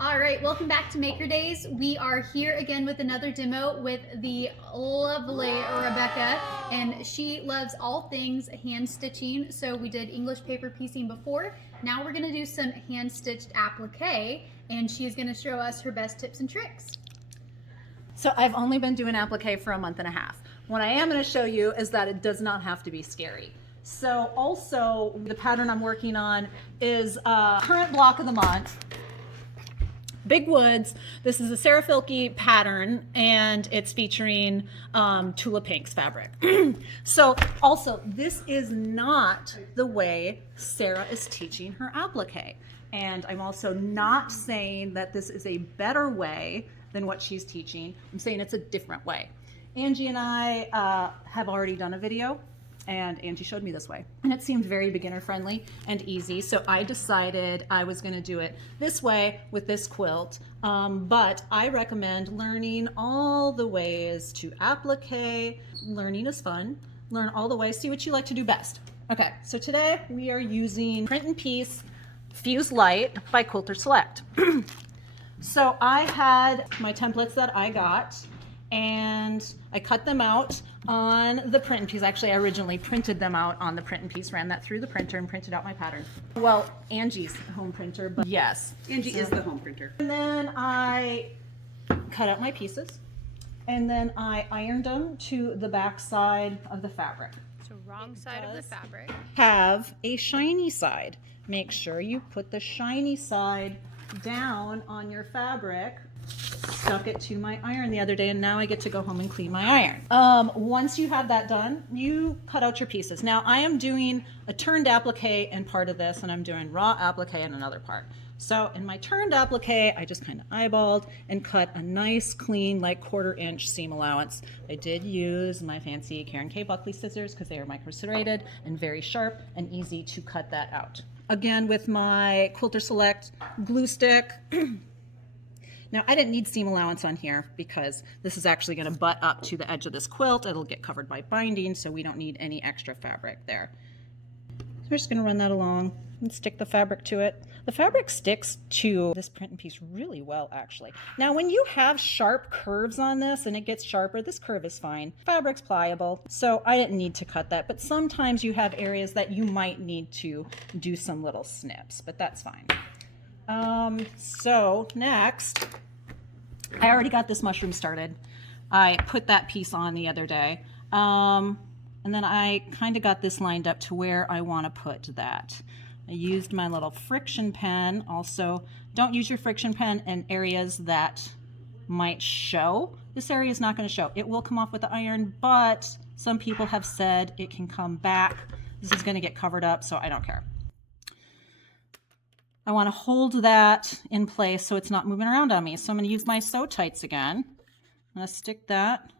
All right, welcome back to Maker Days. We are here again with another demo with the lovely Rebecca, and she loves all things hand stitching. So we did English paper piecing before. Now we're gonna do some hand stitched applique, and she's gonna show us her best tips and tricks. So I've only been doing applique for a month and a half. What I am gonna show you is that it does not have to be scary. So also the pattern I'm working on is current block of the month. Big Woods. This is a Sarah Filkey pattern, and it's featuring Tula Pinks fabric. So also, this is not the way Sarah is teaching her applique. And I'm also not saying that this is a better way than what she's teaching. I'm saying it's a different way. Angie and I have already done a video, and Angie showed me this way, and it seemed very beginner friendly and easy, so I decided I was going to do it this way with this quilt. But I recommend learning all the ways to applique. Learning is fun. Learn all the ways, see what you like to do best. Okay, so today we are using Print and Piece Fuse Light by Quilter Select. So I had my templates that I got, and I cut them out on the print and piece. Actually, I originally printed them out on the print and piece, ran that through the printer and printed out my pattern. Well, Angie's home printer, but yes. Angie is the home printer. And then I cut out my pieces, and then I ironed them to the back side of the fabric. So wrong side of the fabric. Have a shiny side. Make sure you put the shiny side down on your fabric. Stuck it to my iron the other day, and now I get to go home and clean my iron. Once you have that done, you cut out your pieces. Now I am doing a turned applique in part of this, and I'm doing raw applique in another part. So in my turned applique, I just kind of eyeballed and cut a nice clean, like 1/4 inch seam allowance. I did use my fancy Karen K. Buckley scissors because they are micro serrated and very sharp and easy to cut that out. Again, with my Quilter Select glue stick. Now, I didn't need seam allowance on here because this is actually going to butt up to the edge of this quilt. It'll get covered by binding, so we don't need any extra fabric there. So we're just going to run that along and stick the fabric to it. The fabric sticks to this print and piece really well, actually. Now, when you have sharp curves on this and it gets sharper, this curve is fine. Fabric's pliable, so I didn't need to cut that. But sometimes you have areas that you might need to do some little snips, but that's fine. So next, I already got this mushroom started. I put that piece on the other day. And then I kind of got this lined up to where I want to put that. I used my little friction pen. Also, don't use your friction pen in areas that might show. This area is not going to show. It will come off with the iron, but some people have said it can come back. This is going to get covered up, so I don't care. I want to hold that in place so it's not moving around on me. So I'm going to use my sew tights again. I'm going to stick that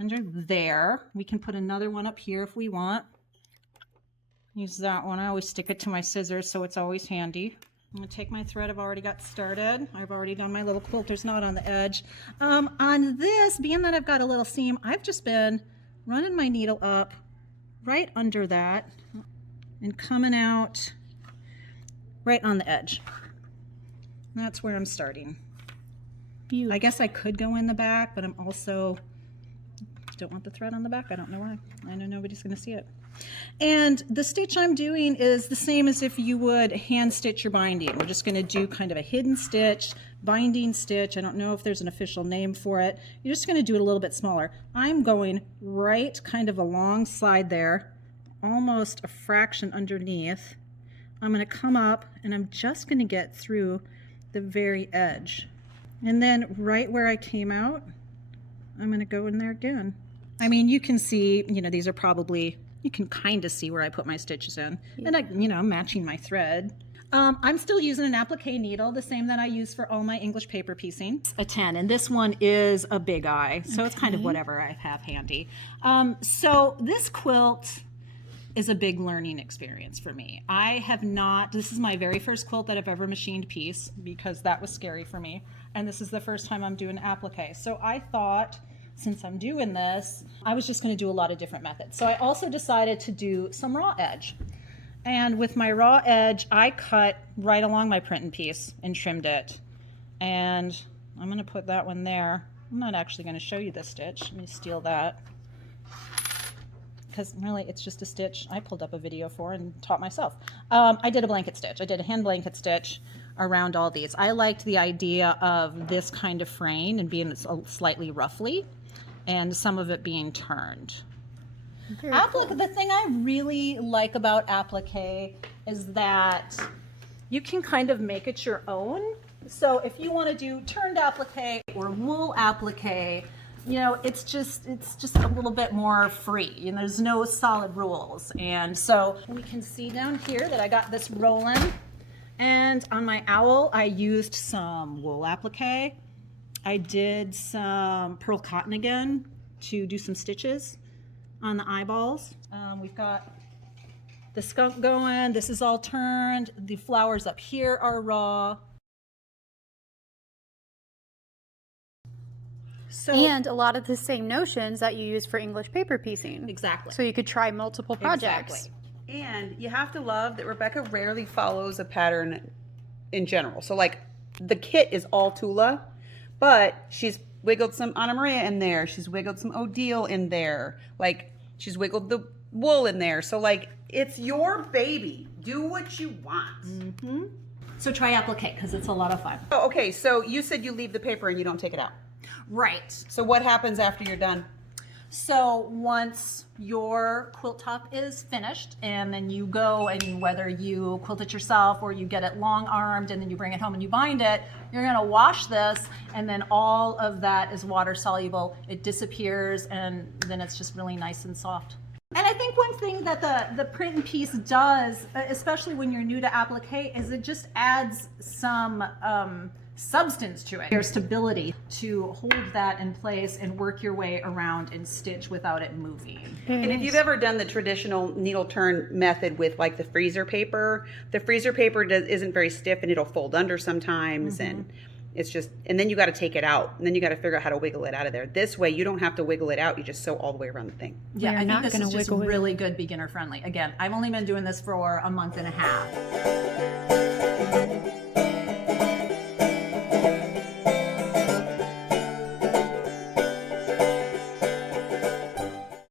under there. We can put another one up here if we want. Use that one. I always stick it to my scissors so it's always handy. I'm going to take my thread I've already got started. I've already done my little quilter's knot on the edge. On this, being that I've got a little seam, I've just been running my needle up right under that and coming out right on the edge. That's where I'm starting. Beautiful. I guess I could go in the back, but I'm also don't want the thread on the back. I don't know why. I know nobody's going to see it. And the stitch I'm doing is the same as if you would hand stitch your binding. We're just going to do kind of a hidden stitch, binding stitch. I don't know if there's an official name for it. You're just going to do it a little bit smaller. I'm going right kind of alongside there, almost a fraction underneath. I'm going to come up and I'm just going to get through the very edge. And then right where I came out, I'm going to go in there again. I mean, you can see, you know, these are probably, you can kind of see where I put my stitches in. Yeah. And I'm matching my thread. I'm still using an applique needle, the same that I use for all my English paper piecing. A 10, and this one is a big eye, so okay. It's kind of whatever I have handy. So this quilt is a big learning experience for me. I have not, this is my very first quilt that I've ever machined piece because that was scary for me. And this is the first time I'm doing applique. So I thought, since I'm doing this, I was just gonna do a lot of different methods. So I also decided to do some raw edge. And with my raw edge, I cut right along my print and piece and trimmed it. And I'm going to put that one there. I'm not actually going to show you the stitch. Let me steal that. Because really, it's just a stitch I pulled up a video for and taught myself. I did a blanket stitch. I did a hand blanket stitch around all these. I liked the idea of this kind of fraying and being slightly ruffly, and some of it being turned. Applique, the thing I really like about applique is that you can kind of make it your own. So if you want to do turned applique or wool applique, you know, it's just a little bit more free. You know, there's no solid rules. And so we can see down here that I got this rolling. And on my owl, I used some wool applique. I did some pearl cotton again to do some stitches on the eyeballs. We've got the skunk going. This is all turned. The flowers up here are raw. So, and a lot of the same notions that you use for English paper piecing. Exactly. So you could try multiple projects. Exactly. And you have to love that Rebecca rarely follows a pattern in general. So like the kit is all Tula, but she's wiggled some Anna Maria in there. She's wiggled some Odile in there. Like she's wiggled the wool in there. So like it's your baby. Do what you want. Mm-hmm. So try applique because it's a lot of fun. Oh, okay. So you said you leave the paper and you don't take it out. Right. So what happens after you're done? So once your quilt top is finished, and then you go and whether you quilt it yourself or you get it long armed and then you bring it home and you bind it, you're going to wash this, and then all of that is water soluble. It disappears, and then it's just really nice and soft. And I think one thing that the print and piece does, especially when you're new to applique, is it just adds some substance to it. There's stability to hold that in place and work your way around and stitch without it moving. And if you've ever done the traditional needle turn method with like the freezer paper isn't very stiff and it'll fold under sometimes. And it's just, and then you got to take it out and then you got to figure out how to wiggle it out of there. This way you don't have to wiggle it out. You just sew all the way around the thing. Yeah, You're I not think this gonna is just wiggle it. really good beginner friendly. Again, I've only been doing this for a month and a half.